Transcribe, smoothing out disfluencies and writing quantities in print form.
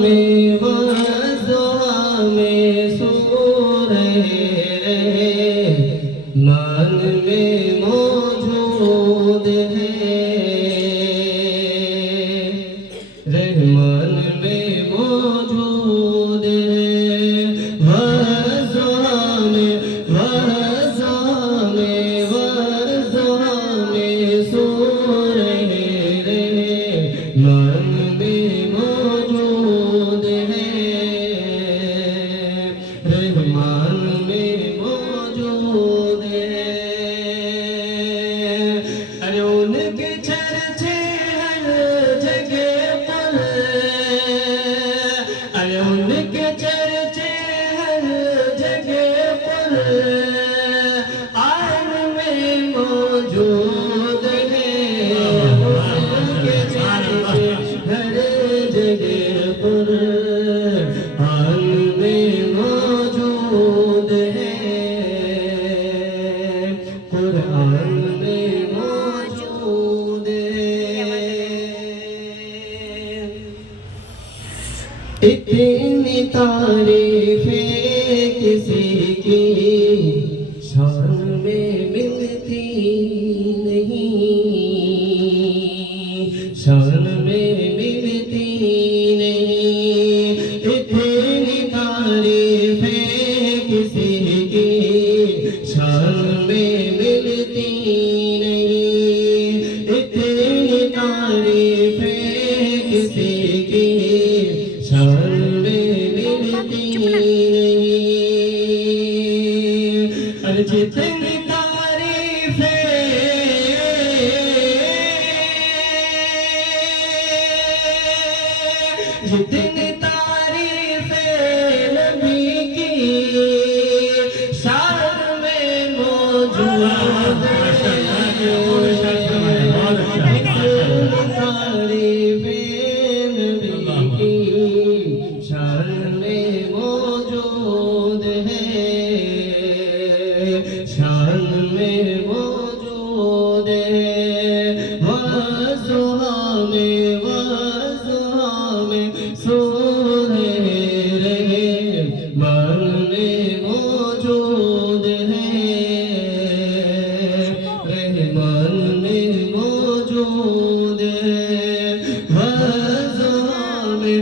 میں وضحا میں سور مان میں موجود ہے، رحمان میں موجود ہے، وضحا میں وضحا میں وضحا میں سور رحمان میں موجود ہے، رحمان میں موجود ہے۔ ارے ان کے چرچے ہر جگہ پر، ارے ان کے چرچے ہر جگہ پر، عالم میں موجود ہے، ان کے چرچے ہر جگہ پر، عالم میں موجود ہے، قرآن میں موجود ہے۔ اتنی تعریفیں کسی کی شان میں ملتی نہیں، شان میں ملتی نہیں، اتنی تعریفیں کسی کی شان میں ملتی نہیں، اتنی تعریفیں کسی کی شان میں ملتی نہیں، اور جتنی تعریفیں جتنی تعریفیں نبی کی شان میں موجود ہے، شان میں موجود ہے، شان میں موجود ہے، وضحا میں وضحا میں سور رحمان میں موجود ہے، رحمان میں موجود ہے، وضحا میں